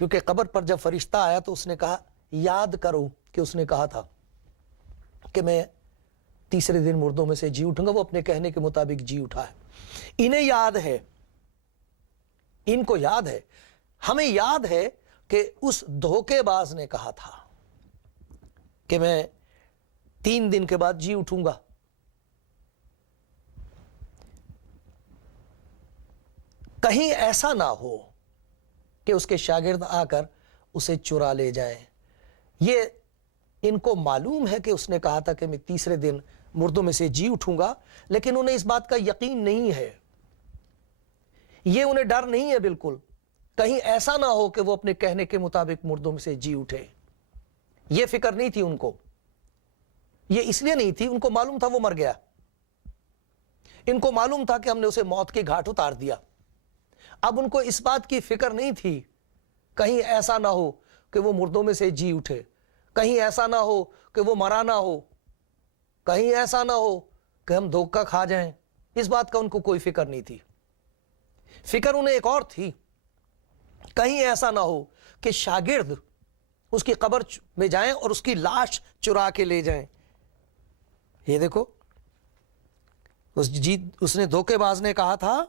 کیونکہ قبر پر جب فرشتہ آیا تو اس نے کہا یاد کرو کہ اس نے کہا تھا کہ میں تیسرے دن مردوں میں سے جی اٹھوں گا. وہ اپنے کہنے کے مطابق جی اٹھا ہے. انہیں یاد ہے, ان کو یاد ہے, ہمیں یاد ہے کہ اس دھوکے باز نے کہا تھا کہ میں 3 دن کے بعد جی اٹھوں گا. کہیں ایسا نہ ہو کہ اس کے شاگرد آ کر اسے چرا لے جائیں. یہ ان کو معلوم ہے کہ اس نے کہا تھا کہ میں تیسرے دن مردوں میں سے جی اٹھوں گا, لیکن انہیں اس بات کا یقین نہیں ہے, یہ انہیں ڈر نہیں ہے بالکل. کہیں ایسا نہ ہو کہ وہ اپنے کہنے کے مطابق مردوں میں سے جی اٹھے. یہ فکر نہیں تھی ان کو. یہ اس لیے نہیں تھی, ان کو معلوم تھا وہ مر گیا. ان کو معلوم تھا کہ ہم نے اسے موت کے گھاٹ اتار دیا. اب ان کو اس بات کی فکر نہیں تھی کہیں ایسا نہ ہو کہ وہ مردوں میں سے جی اٹھے, کہیں ایسا نہ ہو کہ وہ مرا نہ ہو, کہیں ایسا نہ ہو کہ ہم دھوکہ کھا جائیں. اس بات کا ان کو کوئی فکر نہیں تھی. فکر انہیں ایک اور تھی, کہیں ایسا نہ ہو کہ شاگرد اس کی قبر میں جائیں اور اس کی لاش چرا کے لے جائیں. یہ دیکھو, اس نے دھوکے باز نے کہا تھا,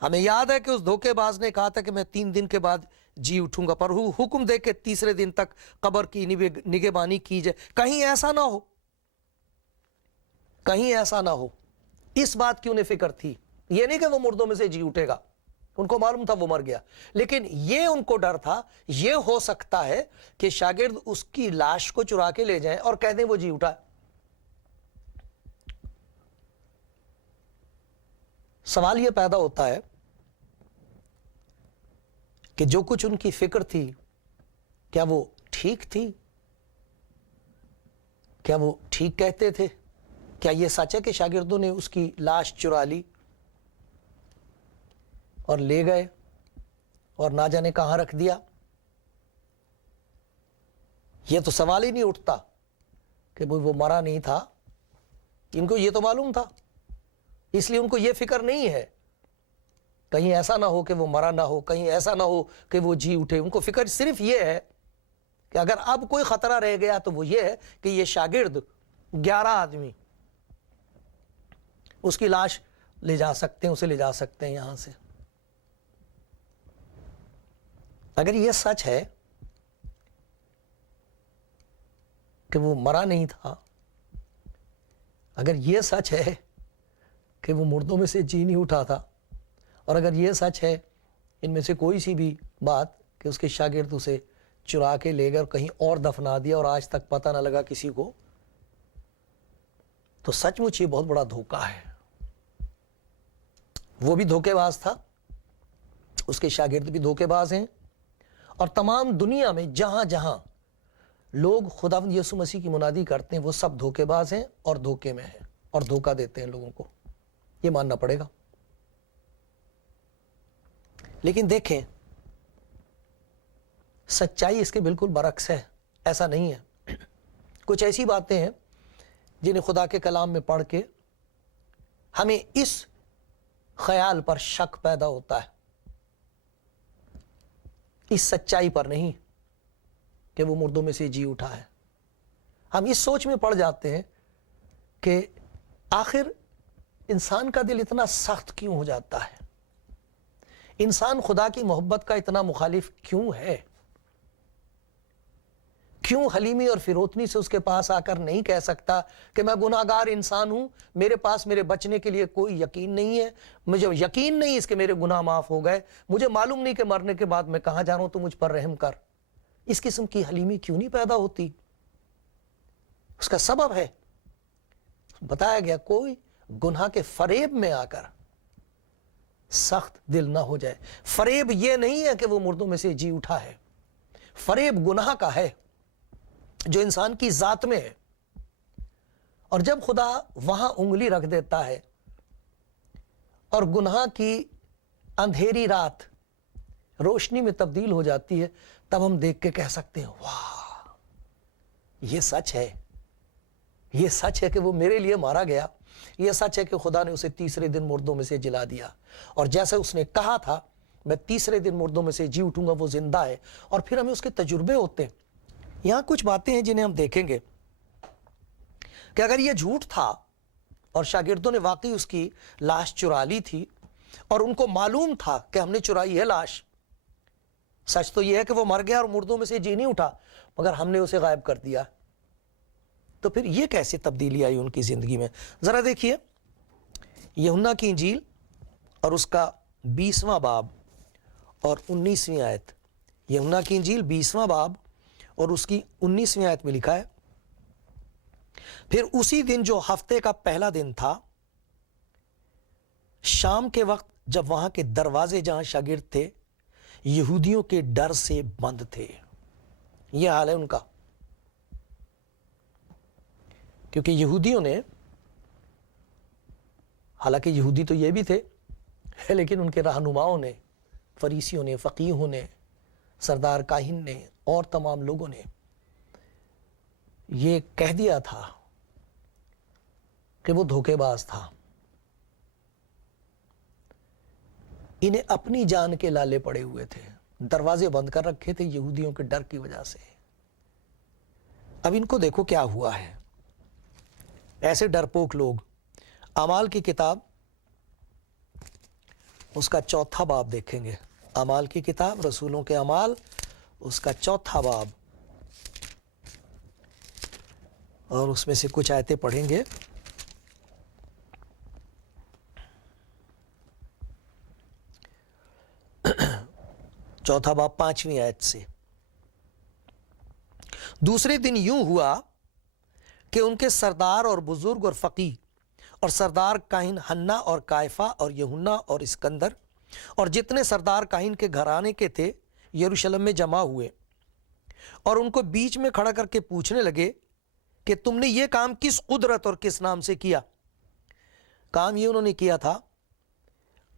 ہمیں یاد ہے کہ اس دھوکے باز نے کہا تھا کہ میں 3 دن کے بعد جی اٹھوں گا, پر حکم دے کہ تیسرے دن تک قبر کی نگہبانی کی جائے. کہیں ایسا نہ ہو, کہیں ایسا نہ ہو. اس بات کی انہیں فکر تھی. یہ نہیں کہ وہ مردوں میں سے جی اٹھے گا, ان کو معلوم تھا وہ مر گیا, لیکن یہ ان کو ڈر تھا یہ ہو سکتا ہے کہ شاگرد اس کی لاش کو چرا کے لے جائیں اور کہہ دیں وہ جی اٹھا. سوال یہ پیدا ہوتا ہے کہ جو کچھ ان کی فکر تھی کیا وہ ٹھیک تھی؟ کیا وہ ٹھیک کہتے تھے؟ کیا یہ سچ ہے کہ شاگردوں نے اس کی لاش چرا لی اور لے گئے اور نہ جانے کہاں رکھ دیا؟ یہ تو سوال ہی نہیں اٹھتا کہ وہ مرا نہیں تھا. ان کو یہ تو معلوم تھا, اس لیے ان کو یہ فکر نہیں ہے کہیں ایسا نہ ہو کہ وہ مرا نہ ہو, کہیں ایسا نہ ہو کہ وہ جی اٹھے. ان کو فکر صرف یہ ہے کہ اگر اب کوئی خطرہ رہ گیا تو وہ یہ ہے کہ یہ شاگرد 11 آدمی اس کی لاش لے جا سکتے ہیں, اسے لے جا سکتے ہیں یہاں سے. اگر یہ سچ ہے کہ وہ مرا نہیں تھا, اگر یہ سچ ہے کہ وہ مردوں میں سے جی نہیں اٹھا تھا, اور اگر یہ سچ ہے ان میں سے کوئی سی بھی بات کہ اس کے شاگرد اسے چرا کے لے گئے اور کہیں اور دفنا دیا اور آج تک پتہ نہ لگا کسی کو, تو سچ مچ یہ بہت بڑا دھوکہ ہے. وہ بھی دھوکے باز تھا, اس کے شاگرد بھی دھوکے باز ہیں, اور تمام دنیا میں جہاں جہاں لوگ خداوند یسوع مسیح کی منادی کرتے ہیں وہ سب دھوکے باز ہیں اور دھوکے میں ہیں اور دھوکہ دیتے ہیں لوگوں کو. یہ ماننا پڑے گا. لیکن دیکھیں, سچائی اس کے بالکل برعکس ہے. ایسا نہیں ہے. کچھ ایسی باتیں ہیں جنہیں خدا کے کلام میں پڑھ کے ہمیں اس خیال پر شک پیدا ہوتا ہے, اس سچائی پر نہیں کہ وہ مردوں میں سے جی اٹھا ہے. ہم اس سوچ میں پڑ جاتے ہیں کہ آخر انسان کا دل اتنا سخت کیوں ہو جاتا ہے, انسان خدا کی محبت کا اتنا مخالف کیوں ہے, کیوں حلیمی اور فروتنی سے اس کے پاس آ کر نہیں کہہ سکتا کہ میں گناہگار انسان ہوں, میرے پاس میرے بچنے کے لیے کوئی یقین نہیں ہے, مجھے یقین نہیں اس کے میرے گناہ معاف ہو گئے, مجھے معلوم نہیں کہ مرنے کے بعد میں کہاں جا رہا ہوں, تو مجھ پر رحم کر. اس قسم کی حلیمی کیوں نہیں پیدا ہوتی؟ اس کا سبب ہے بتایا گیا, کوئی گناہ کے فریب میں آ کر سخت دل نہ ہو جائے. فریب یہ نہیں ہے کہ وہ مردوں میں سے جی اٹھا ہے, فریب گناہ کا ہے جو انسان کی ذات میں ہے. اور جب خدا وہاں انگلی رکھ دیتا ہے اور گناہ کی اندھیری رات روشنی میں تبدیل ہو جاتی ہے, تب ہم دیکھ کے کہہ سکتے ہیں واہ, یہ سچ ہے, یہ سچ ہے کہ وہ میرے لیے مارا گیا, یہ سچ ہے کہ خدا نے اسے تیسرے دن مردوں میں سے جلا دیا, اور جیسے اس نے کہا تھا میں تیسرے دن مردوں میں سے جی اٹھوں گا، وہ زندہ ہے، اور پھر ہمیں اس کے تجربے ہوتے ہیں۔ یہاں کچھ باتیں ہیں جنہیں ہم دیکھیں گے کہ اگر یہ جھوٹ تھا اور شاگردوں نے واقعی اس کی لاش چرا لی تھی اور ان کو معلوم تھا کہ ہم نے چرائی ہے لاش، سچ تو یہ ہے کہ وہ مر گیا اور مردوں میں سے جی نہیں اٹھا، مگر ہم نے اسے غائب کر دیا، تو پھر یہ کیسے تبدیلی آئی ان کی زندگی میں؟ ذرا دیکھیے یوحنا کی انجیل اور اس کا 20واں باب اور 19ویں آیت۔ یوحنا کی انجیل 20واں باب اور اس کی 19ویں آیت میں لکھا ہے، پھر اسی دن جو ہفتے کا پہلا دن تھا، شام کے وقت، جب وہاں کے دروازے جہاں شاگرد تھے یہودیوں کے ڈر سے بند تھے۔ یہ حال ہے ان کا، کیونکہ یہودیوں نے، حالانکہ یہودی تو یہ بھی تھے، لیکن ان کے رہنماؤں نے، فریسیوں نے، فقیہوں نے، سردار کاہن نے اور تمام لوگوں نے یہ کہہ دیا تھا کہ وہ دھوکے باز تھا، انہیں اپنی جان کے لالے پڑے ہوئے تھے، دروازے بند کر رکھے تھے یہودیوں کے ڈر کی وجہ سے۔ اب ان کو دیکھو کیا ہوا ہے، ایسے ڈرپوک لوگ۔ اعمال کی کتاب اس کا 4واں باب دیکھیں گے، اعمال کی کتاب، رسولوں کے اعمال اس کا 4واں باب، اور اس میں سے کچھ آیتیں پڑھیں گے۔ چوتھا باب 5ویں آیت سے، دوسرے دن یوں ہوا کہ ان کے سردار اور بزرگ اور فقیہ اور سردار کاہن حنا اور کائفہ اور یوحنا اور اسکندر اور جتنے سردار کاہن کے گھرانے کے تھے یروشلم میں جمع ہوئے، اور ان کو بیچ میں کھڑا کر کے پوچھنے لگے کہ تم نے یہ کام کس قدرت اور کس نام سے کیا؟ کام یہ انہوں نے کیا تھا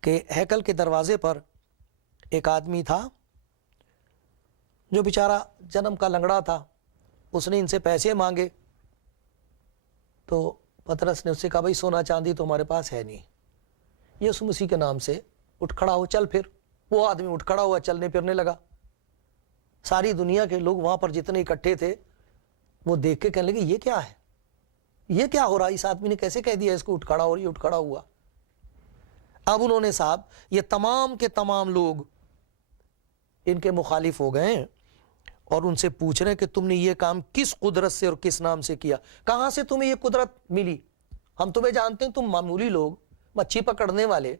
کہ ہیکل کے دروازے پر ایک آدمی تھا جو بیچارہ جنم کا لنگڑا تھا، اس نے ان سے پیسے مانگے، تو پطرس نے اس سے کہا بھائی سونا چاندی تو ہمارے پاس ہے نہیں، یسوع مسیح کے نام سے اٹھ کھڑا ہو، چل پھر۔ وہ آدمی اٹھ کھڑا ہوا، چلنے پھرنے لگا۔ ساری دنیا کے لوگ وہاں پر جتنے اکٹھے تھے وہ دیکھ کے کہنے لگے یہ کیا ہے، یہ کیا ہو رہا ہے، اس آدمی نے کیسے کہہ دیا اس کو اٹھ کھڑا ہو، یہ اٹھ کھڑا ہوا۔ اب انہوں نے صاحب یہ تمام کے تمام لوگ ان کے مخالف ہو گئے ہیں اور ان سے پوچھ رہے ہیں کہ تم نے یہ کام کس قدرت سے اور کس نام سے کیا؟ کہاں سے تمہیں یہ قدرت ملی؟ ہم تمہیں جانتے ہیں، تم معمولی لوگ، مچھی پکڑنے والے،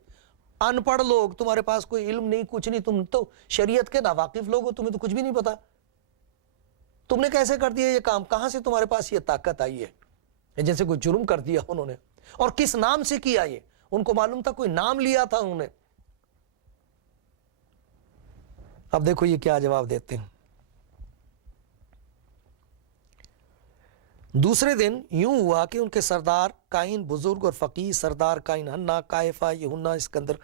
ان پڑھ لوگ، تمہارے پاس کوئی علم نہیں، کچھ نہیں، تم تو شریعت کے ناواقف لوگ ہو، تمہیں تو کچھ بھی نہیں پتا، تم نے کیسے کر دیا یہ کام؟ کہاں سے تمہارے پاس یہ طاقت آئی ہے؟ جیسے کوئی جرم کر دیا انہوں نے، اور کس نام سے کیا؟ یہ ان کو معلوم تھا، کوئی نام لیا تھا انہوں نے۔ اب دیکھو یہ کیا جواب دیتے ہیں۔ دوسرے دن یوں ہوا کہ ان کے سردار کاہن بزرگ اور فقیہ، سردار کاہن حنا، کائفہ، یوحنا، اسکندر،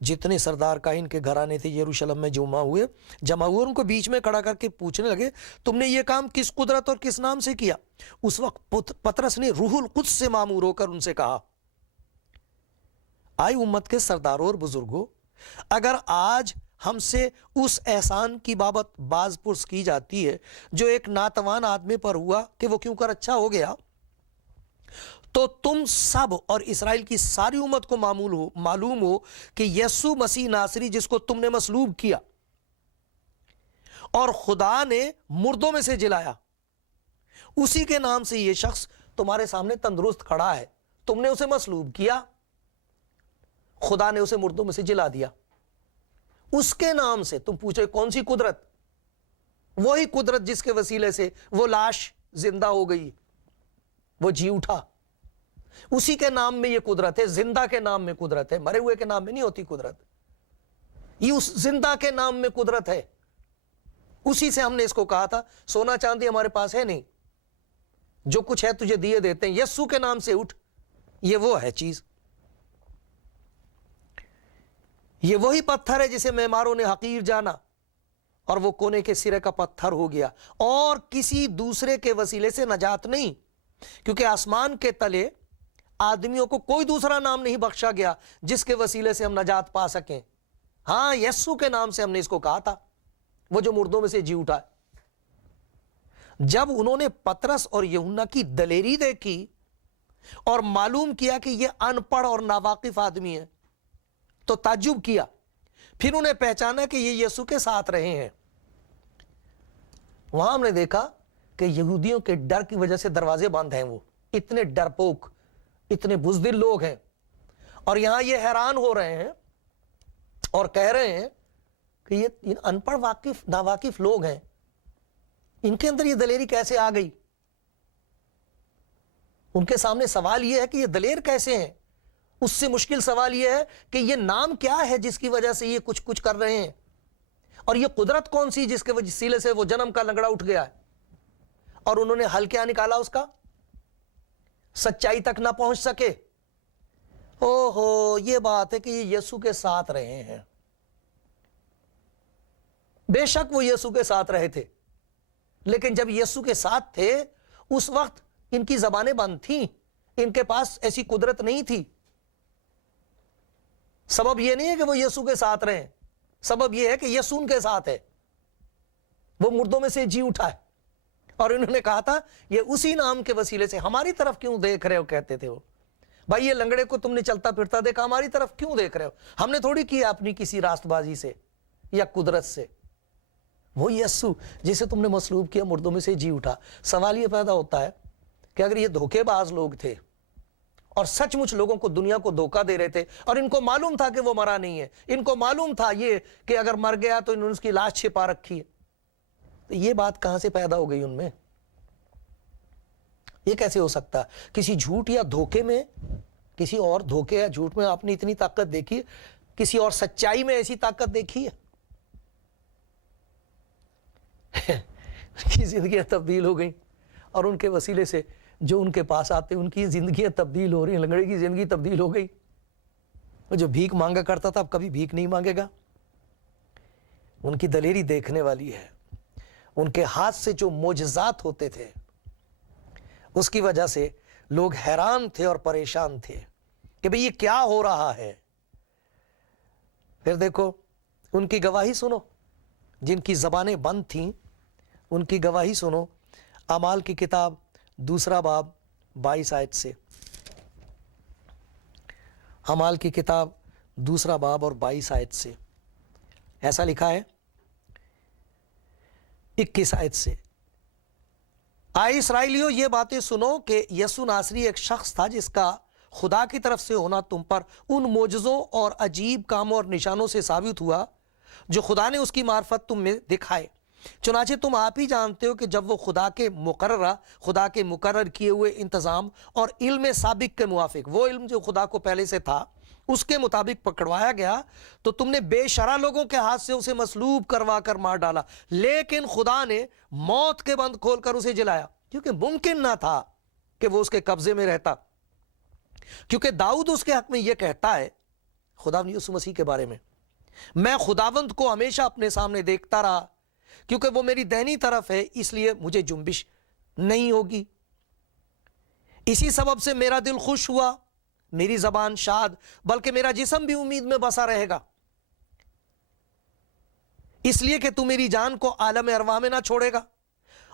جتنے سردار کاہن کے گھرانے تھے یروشلم میں جمع ہوئے، ان کو بیچ میں کھڑا کر کے پوچھنے لگے تم نے یہ کام کس قدرت اور کس نام سے کیا؟ اس وقت پطرس نے روح القدس سے مامور ہو کر ان سے کہا، آئی امت کے سرداروں اور بزرگوں، اگر آج ہم سے اس احسان کی بابت باز پرس کی جاتی ہے جو ایک ناتوان آدمی پر ہوا کہ وہ کیوں کر اچھا ہو گیا، تو تم سب اور اسرائیل کی ساری امت کو معلوم ہو کہ یسوع مسیح ناصری جس کو تم نے مصلوب کیا اور خدا نے مردوں میں سے جلایا، اسی کے نام سے یہ شخص تمہارے سامنے تندرست کھڑا ہے۔ تم نے اسے مصلوب کیا، خدا نے اسے مردوں میں سے جلا دیا، اس کے نام سے۔ تم پوچھے کون سی قدرت؟ وہی قدرت جس کے وسیلے سے وہ لاش زندہ ہو گئی، وہ جی اٹھا، اسی کے نام میں یہ قدرت ہے، زندہ کے نام میں قدرت ہے، مرے ہوئے کے نام میں نہیں ہوتی قدرت، یہ اس زندہ کے نام میں قدرت ہے۔ اسی سے ہم نے اس کو کہا تھا سونا چاندی ہمارے پاس ہے نہیں، جو کچھ ہے تجھے دیے دیتے ہیں، یسوع کے نام سے اٹھ۔ یہ وہ ہے چیز، یہ وہی پتھر ہے جسے معماروں نے حقیر جانا اور وہ کونے کے سرے کا پتھر ہو گیا، اور کسی دوسرے کے وسیلے سے نجات نہیں، کیونکہ آسمان کے تلے آدمیوں کو کوئی دوسرا نام نہیں بخشا گیا جس کے وسیلے سے ہم نجات پا سکیں۔ ہاں یسوع کے نام سے ہم نے اس کو کہا تھا، وہ جو مردوں میں سے جی اٹھا ہے۔ جب انہوں نے پترس اور یوحنا کی دلیری دیکھی اور معلوم کیا کہ یہ ان پڑھ اور ناواقف آدمی ہے تو تعجب کیا، پھر انہیں پہچانا کہ یہ یسوع کے ساتھ رہے ہیں۔ وہاں ہم نے دیکھا کہ یہودیوں کے ڈر کی وجہ سے دروازے بند ہیں، وہ اتنے ڈرپوک، اتنے بزدل لوگ ہیں، اور یہاں یہ حیران ہو رہے ہیں اور کہہ رہے ہیں کہ یہ ان پڑھ ناواقف لوگ ہیں، ان کے اندر یہ دلیری کیسے آ گئی؟ ان کے سامنے سوال یہ ہے کہ یہ دلیر کیسے ہیں؟ اس سے مشکل سوال یہ ہے کہ یہ نام کیا ہے جس کی وجہ سے یہ کچھ کر رہے ہیں، اور یہ قدرت کون سی جس کے وسیلے سے وہ جنم کا لنگڑا اٹھ گیا ہے؟ اور انہوں نے حل کیا نکالا اس کا؟ سچائی تک نہ پہنچ سکے۔ یہ بات ہے کہ یہ یسوع کے ساتھ رہے ہیں۔ بے شک وہ یسوع کے ساتھ رہے تھے، لیکن جب یسوع کے ساتھ تھے اس وقت ان کی زبانیں بند تھیں، ان کے پاس ایسی قدرت نہیں تھی۔ سبب یہ نہیں ہے کہ وہ یسوع کے ساتھ رہے، سبب یہ ہے کہ یسوع ان کے ساتھ ہے، وہ مردوں میں سے جی اٹھا ہے۔ اور انہوں نے کہا تھا یہ اسی نام کے وسیلے سے ہماری طرف کیوں دیکھ رہے ہو؟ کہتے تھے وہ، بھائی یہ لنگڑے کو تم نے چلتا پھرتا دیکھا، ہماری طرف کیوں دیکھ رہے ہو؟ ہم نے تھوڑی کیا اپنی کسی راست بازی سے یا قدرت سے، وہ یسوع جسے تم نے مصلوب کیا مردوں میں سے جی اٹھا۔ سوال یہ پیدا ہوتا ہے کہ اگر یہ دھوکے باز لوگ تھے اور سچ مچ لوگوں کو دنیا کو دھوکہ دے رہے تھے، اور ان کو معلوم تھا کہ وہ مرا نہیں ہے، ان کو معلوم تھا یہ کہ اگر مر گیا تو انہوں نے اس کی لاش چھپا رکھی ہے، تو یہ بات کہاں سے پیدا ہو گئی ان میں؟ یہ کیسے ہو سکتا؟ کسی جھوٹ یا دھوکے میں، کسی اور دھوکے یا جھوٹ میں آپ نے اتنی طاقت دیکھی ہے؟ کسی اور سچائی میں ایسی طاقت دیکھی ہے؟ ان کی زندگیاں تبدیل ہو گئیں، اور ان کے وسیلے سے جو ان کے پاس آتے ان کی زندگیاں تبدیل ہو رہی ہیں۔ لنگڑے کی زندگی تبدیل ہو گئی، وہ جو بھیک مانگا کرتا تھا اب کبھی بھیک نہیں مانگے گا۔ ان کی دلیری دیکھنے والی ہے۔ ان کے ہاتھ سے جو معجزات ہوتے تھے اس کی وجہ سے لوگ حیران تھے اور پریشان تھے کہ بھئی یہ کیا ہو رہا ہے۔ پھر دیکھو ان کی گواہی سنو، جن کی زبانیں بند تھیں ان کی گواہی سنو۔ اعمال کی کتاب 2 باب 22 آیت سے، اعمال کی کتاب 2 باب اور 22 آیت سے ایسا لکھا ہے، 21 آیت سے، آئے اسرائیلیوں یہ باتیں سنو کہ یسوع ناصری ایک شخص تھا جس کا خدا کی طرف سے ہونا تم پر ان معجزوں اور عجیب کاموں اور نشانوں سے ثابت ہوا جو خدا نے اس کی معرفت تم میں دکھائے۔ چنانچہ تم آپ ہی جانتے ہو کہ جب وہ خدا کے مقرر کیے ہوئے انتظام اور علم سابق کے موافق، وہ علم جو خدا کو پہلے سے تھا اس کے مطابق پکڑوایا گیا، تو تم نے بے شرع لوگوں کے ہاتھ سے اسے مصلوب کروا کر مار ڈالا، لیکن خدا نے موت کے بند کھول کر اسے جلایا، کیونکہ ممکن نہ تھا کہ وہ اس کے قبضے میں رہتا۔ کیونکہ داؤد اس کے حق میں یہ کہتا ہے، خدا یسوع مسیح کے بارے میں، میں خداوند کو ہمیشہ اپنے سامنے دیکھتا رہا، کیونکہ وہ میری دہنی طرف ہے، اس لیے مجھے جنبش نہیں ہوگی۔ اسی سبب سے میرا دل خوش ہوا، میری زبان شاد، بلکہ میرا جسم بھی امید میں بسا رہے گا، اس لیے کہ تو میری جان کو عالم ارواح میں نہ چھوڑے گا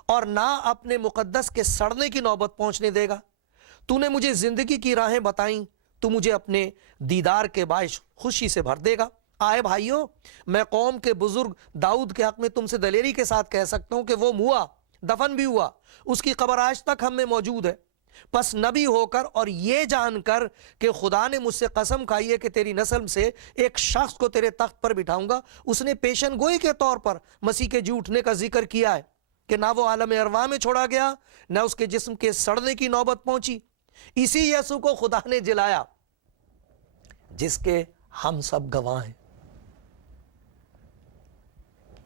اور نہ اپنے مقدس کے سڑنے کی نوبت پہنچنے دے گا۔ تو نے مجھے زندگی کی راہیں بتائیں، تو مجھے اپنے دیدار کے باعث خوشی سے بھر دے گا۔ آئے بھائیوں، میں قوم کے بزرگ داؤد کے حق میں تم سے دلیری کے ساتھ کہہ سکتا ہوں کہ وہ ہوا، دفن بھی ہوا، اس کی قبر آج تک ہم میں موجود ہے۔ پس نبی ہو کر اور یہ جان کر کہ خدا نے مجھ سے قسم کھائی ہے کہ تیری نسل سے ایک شخص کو تیرے تخت پر بٹھاؤں گا، اس نے پیشن گوئی کے طور پر مسیح کے جی اٹھنے کا ذکر کیا ہے کہ نہ وہ عالم ارواح میں چھوڑا گیا، نہ اس کے جسم کے سڑنے کی نوبت پہنچی۔ اسی یسوع کو خدا نے جلایا جس کے ہم سب گواہ ہیں۔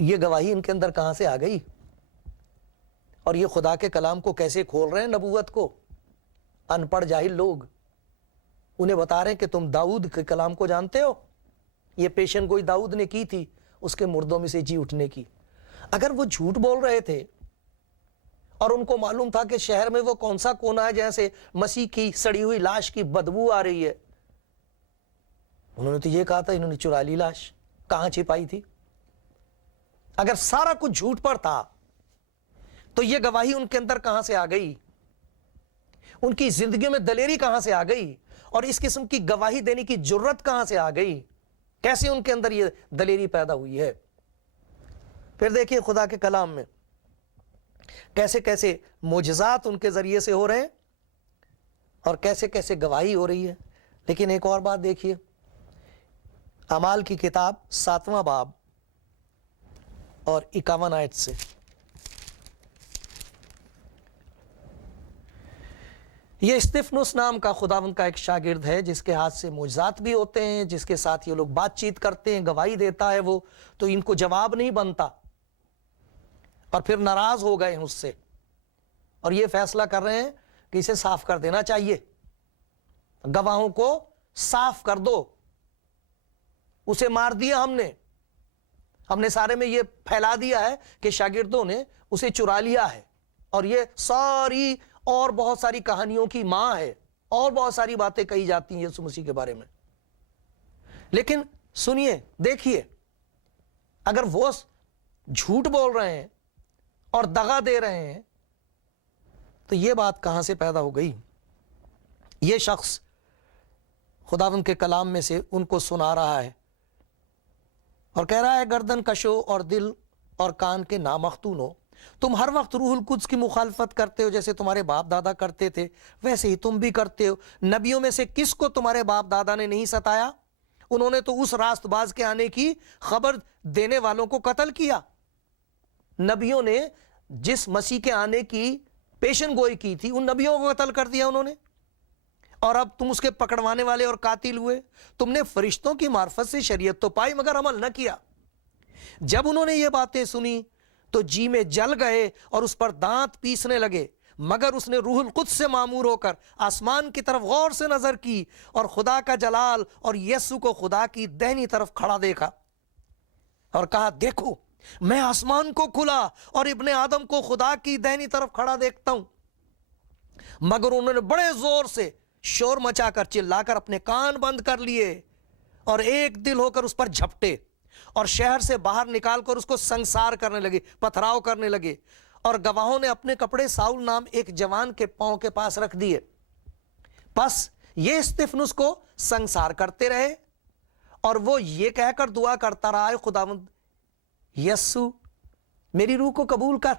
یہ گواہی ان کے اندر کہاں سے آ گئی؟ اور یہ خدا کے کلام کو کیسے کھول رہے ہیں؟ نبوت کو ان پڑھ جاہل لوگ انہیں بتا رہے ہیں کہ تم داؤد کے کلام کو جانتے ہو، یہ پیشن گوئی داؤد نے کی تھی اس کے مردوں میں سے جی اٹھنے کی۔ اگر وہ جھوٹ بول رہے تھے اور ان کو معلوم تھا کہ شہر میں وہ کون سا کونا ہے جہاں سے مسیح کی سڑی ہوئی لاش کی بدبو آ رہی ہے، انہوں نے تو یہ کہا تھا انہوں نے چرا لی لاش، کہاں چھپائی تھی؟ اگر سارا کچھ جھوٹ پر تھا تو یہ گواہی ان کے اندر کہاں سے آ گئی؟ ان کی زندگیوں میں دلیری کہاں سے آ گئی؟ اور اس قسم کی گواہی دینے کی جرت کہاں سے آ گئی؟ کیسے ان کے اندر یہ دلیری پیدا ہوئی ہے؟ پھر دیکھیے خدا کے کلام میں کیسے کیسے معجزات ان کے ذریعے سے ہو رہے ہیں اور کیسے کیسے گواہی ہو رہی ہے۔ لیکن ایک اور بات دیکھیے، اعمال کی کتاب 7واں باب اور 51 آیت سے، یہ استفنس نام کا خداوند کا ایک شاگرد ہے جس کے ہاتھ سے معجزات بھی ہوتے ہیں، جس کے ساتھ یہ لوگ بات چیت کرتے ہیں، گواہی دیتا ہے وہ، تو ان کو جواب نہیں بنتا اور پھر ناراض ہو گئے ہیں اس سے، اور یہ فیصلہ کر رہے ہیں کہ اسے صاف کر دینا چاہیے، گواہوں کو صاف کر دو، اسے مار دیا ہم نے سارے میں یہ پھیلا دیا ہے کہ شاگردوں نے اسے چرا لیا ہے، اور یہ ساری اور بہت ساری کہانیوں کی ماں ہے، اور بہت ساری باتیں کہی جاتی ہیں یسوع مسیح کے بارے میں۔ لیکن سنیے، دیکھیے، اگر وہ جھوٹ بول رہے ہیں اور دغا دے رہے ہیں تو یہ بات کہاں سے پیدا ہو گئی؟ یہ شخص خداوند کے کلام میں سے ان کو سنا رہا ہے اور کہہ رہا ہے، گردن کشو اور دل اور کان کے نامختون ہو، تم ہر وقت روح القدس کی مخالفت کرتے ہو، جیسے تمہارے باپ دادا کرتے تھے ویسے ہی تم بھی کرتے ہو۔ نبیوں میں سے کس کو تمہارے باپ دادا نے نہیں ستایا؟ انہوں نے تو اس راست باز کے آنے کی خبر دینے والوں کو قتل کیا۔ نبیوں نے جس مسیح کے آنے کی پیشن گوئی کی تھی ان نبیوں کو قتل کر دیا انہوں نے، اور اب تم اس کے پکڑوانے والے اور قاتل ہوئے۔ تم نے فرشتوں کی معرفت سے شریعت تو پائی مگر عمل نہ کیا۔ جب انہوں نے یہ باتیں سنی تو جی میں جل گئے اور اس پر دانت پیسنے لگے، مگر اس نے روح القدس سے معمور ہو کر آسمان کی طرف غور سے نظر کی اور خدا کا جلال اور یسوع کو خدا کی دہنی طرف کھڑا دیکھا اور کہا، دیکھو میں آسمان کو کھلا اور ابن آدم کو خدا کی دہنی طرف کھڑا دیکھتا ہوں۔ مگر انہوں نے بڑے زور سے شور مچا کر چلا کر اپنے کان بند کر لیے اور ایک دل ہو کر اس پر جھپٹے اور شہر سے باہر نکال کر اس کو سنسار کرنے لگے، پتھراؤ کرنے لگے، اور گواہوں نے اپنے کپڑے ساؤل نام ایک جوان کے پاؤں کے پاس رکھ دیے۔ پس یہ استفنس کو سنسار کرتے رہے اور وہ یہ کہہ کر دعا کرتا رہا، خداوند یسوع میری روح کو قبول کر۔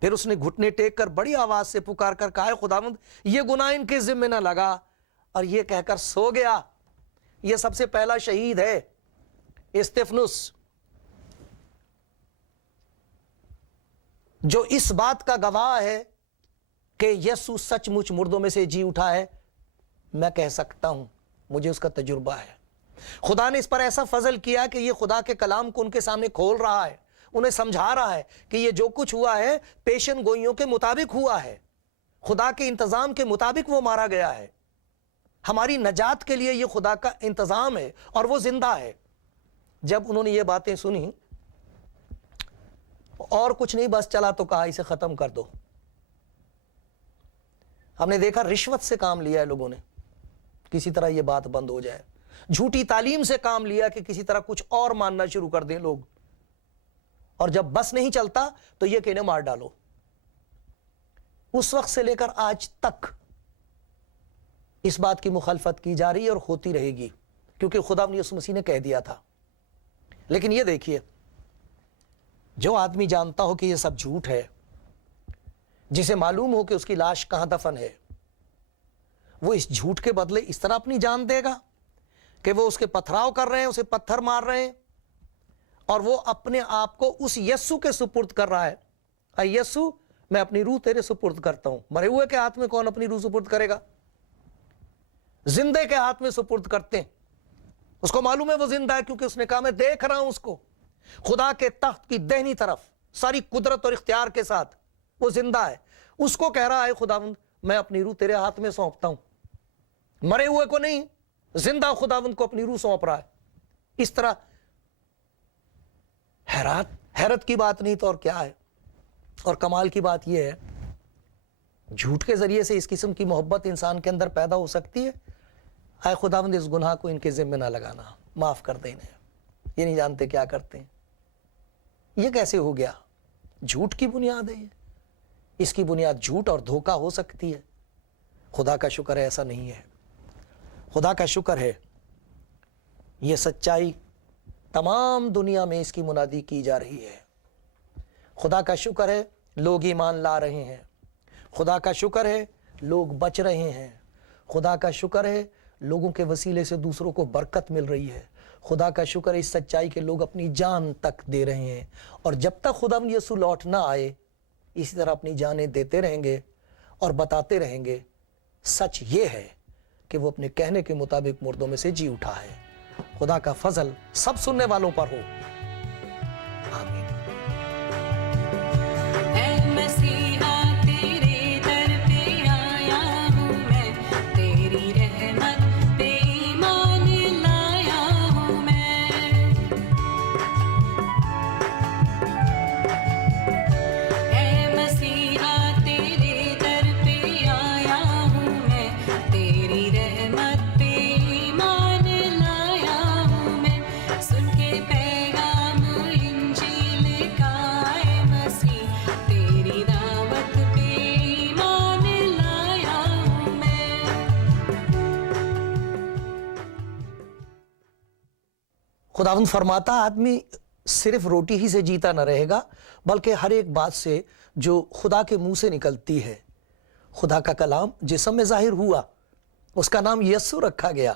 پھر اس نے گھٹنے ٹیک کر بڑی آواز سے پکار کر کہا، خداوند یہ گناہ ان کے ذمہ نہ لگا، اور یہ کہہ کر سو گیا۔ یہ سب سے پہلا شہید ہے، استفنس، جو اس بات کا گواہ ہے کہ یسوع سچ مچ مردوں میں سے جی اٹھا ہے۔ میں کہہ سکتا ہوں، مجھے اس کا تجربہ ہے۔ خدا نے اس پر ایسا فضل کیا کہ یہ خدا کے کلام کو ان کے سامنے کھول رہا ہے، انہیں سمجھا رہا ہے کہ یہ جو کچھ ہوا ہے پیشن گوئیوں کے مطابق ہوا ہے، خدا کے انتظام کے مطابق وہ مارا گیا ہے۔ ہماری نجات کے لیے یہ خدا کا انتظام ہے اور وہ زندہ ہے۔ جب انہوں نے یہ باتیں سنی اور کچھ نہیں بس چلا تو کہا، اسے ختم کر دو۔ ہم نے دیکھا رشوت سے کام لیا ہے لوگوں نے، کسی طرح یہ بات بند ہو جائے، جھوٹی تعلیم سے کام لیا کہ کسی طرح کچھ اور ماننا شروع کر دیں لوگ، اور جب بس نہیں چلتا تو یہ کہ انہیں مار ڈالو۔ اس وقت سے لے کر آج تک اس بات کی مخالفت کی جا رہی ہے اور ہوتی رہے گی، کیونکہ خدا یسوع مسیح نے کہہ دیا تھا۔ لیکن یہ دیکھیے، جو آدمی جانتا ہو کہ یہ سب جھوٹ ہے، جسے معلوم ہو کہ اس کی لاش کہاں دفن ہے، وہ اس جھوٹ کے بدلے اس طرح اپنی جان دے گا کہ وہ اس کے پتھراؤ کر رہے ہیں، اسے پتھر مار رہے ہیں، اور وہ اپنے آپ کو اس یسوع کے سپرد کر رہا ہے۔ اے یسوع، میں اپنی روح تیرے سپرد کرتا ہوں۔ مرے ہوئے کے ہاتھ میں کون اپنی روح سپرد کرے گا؟ زندے کے ہاتھ میں سپرد کرتے ہیں۔ اس کو معلوم ہے وہ زندہ ہے، کیونکہ اس نے کہا میں دیکھ رہا ہوں اس کو خدا کے تخت کی دہنی طرف ساری قدرت اور اختیار کے ساتھ، وہ زندہ ہے۔ اس کو کہہ رہا ہے، خداوند میں اپنی روح تیرے ہاتھ میں سونپتا ہوں۔ مرے ہوئے کو نہیں، زندہ خداوند کو اپنی روح سونپ رہا ہے۔ اس طرح حیرت کی بات نہیں تو اور کیا ہے؟ اور کمال کی بات یہ ہے، جھوٹ کے ذریعے سے اس قسم کی محبت انسان کے اندر پیدا ہو سکتی ہے۔ اے خداوند اس گناہ کو ان کے ذمہ نہ لگانا، معاف کر دے انہیں۔ یہ نہیں جانتے کیا کرتے ہیں. یہ کیسے ہو گیا؟ جھوٹ کی بنیاد ہے یہ. اس کی بنیاد جھوٹ اور دھوکہ ہو سکتی ہے. خدا کا شکر ہے ایسا نہیں ہے. خدا کا شکر ہے یہ سچائی تمام دنیا میں اس کی منادی کی جا رہی ہے. خدا کا شکر ہے لوگ ایمان لا رہے ہیں. خدا کا شکر ہے لوگ بچ رہے ہیں. خدا کا شکر ہے لوگوں کے وسیلے سے دوسروں کو برکت مل رہی ہے. خدا کا شکر ہے اس سچائی کے لوگ اپنی جان تک دے رہے ہیں. اور جب تک خداوند یسوع لوٹ نہ آئے اسی طرح اپنی جانیں دیتے رہیں گے اور بتاتے رہیں گے. سچ یہ ہے کہ وہ اپنے کہنے کے مطابق مردوں میں سے جی اٹھا ہے. خدا کا فضل سب سننے والوں پر ہو. آمین. خداوند فرماتا آدمی صرف روٹی ہی سے جیتا نہ رہے گا بلکہ ہر ایک بات سے جو خدا کے منہ سے نکلتی ہے. خدا کا کلام جسم میں ظاہر ہوا. اس کا نام یسوع رکھا گیا.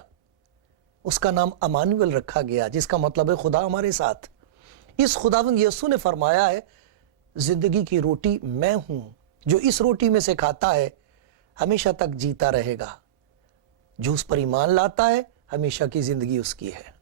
اس کا نام امانویل رکھا گیا جس کا مطلب ہے خدا ہمارے ساتھ. اس خداوند یسوع نے فرمایا ہے زندگی کی روٹی میں ہوں. جو اس روٹی میں سے کھاتا ہے ہمیشہ تک جیتا رہے گا. جو اس پر ایمان لاتا ہے ہمیشہ کی زندگی اس کی ہے.